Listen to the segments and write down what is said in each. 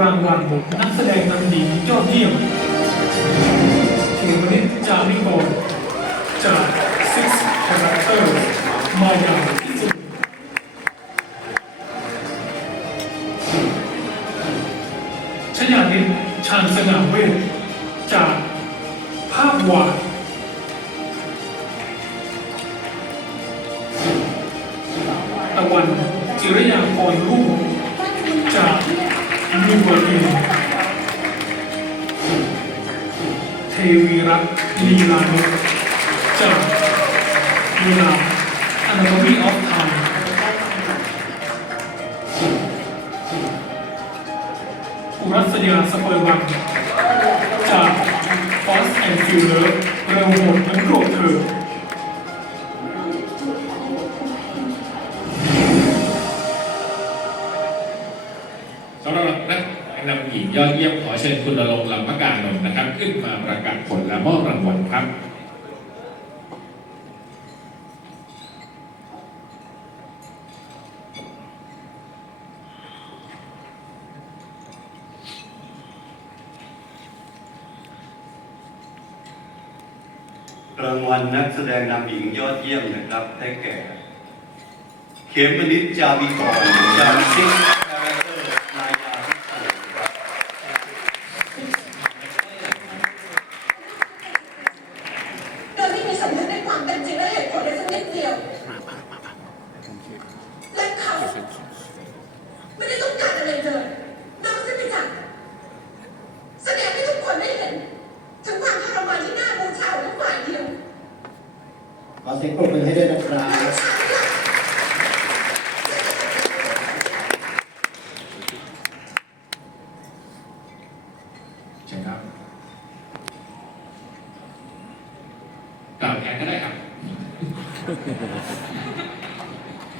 รางวัลนักแสดงนำหญิงยอดเยี่ยมเขมนิดจามิกรจาก Six Characters มาอย่างที่สุดชยานิดชาญสง่าเวทจากภาพวาดตะวันจิรยาพรรุ่งจาก ขึ้บนดิเทวีรักลีลานุจากลีลาอันตมีออฟไทม์อุรัสยาสปอววังจากฟอสแอนด์ฟิลเลอร์เร็วหมดทั้งโกรธเธอ นำหญิงยอดเยี่ยมขอเชิญคุณณรงค์ลำพการนนท์นะครับ ขึ้นมาประกาศผลและมอบรางวัลครับรางวัลนักแสดงนำหญิงยอดเยี่ยมนะครับได้แก่ เขมนิดจาวิกรจากซิกคาแรคเตอร์นายาพิเศษครับ โดยไม่มีสำนึกในความเป็นจริงและเหตุผล เลยสักนิดเดียวและเขาไม่ได้ต้องการอะไรเลยนอกจากไปจากแสดงให้ทุกคนได้เห็นถึงความทรมานที่น่าบูชาของฝ่ายเดียวขอเสียงปรบมือให้ด้วยนะครับเชิญครับกล่าวแทนก็ได้ครับ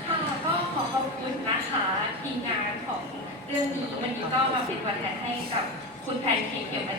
ค่ะก็ขอขอบคุณนะคะทีมงานของเรื่องนี้วันนี้ก็มาเป็นตัวแทนให้กับคุณแพนเค้กเขียวกับ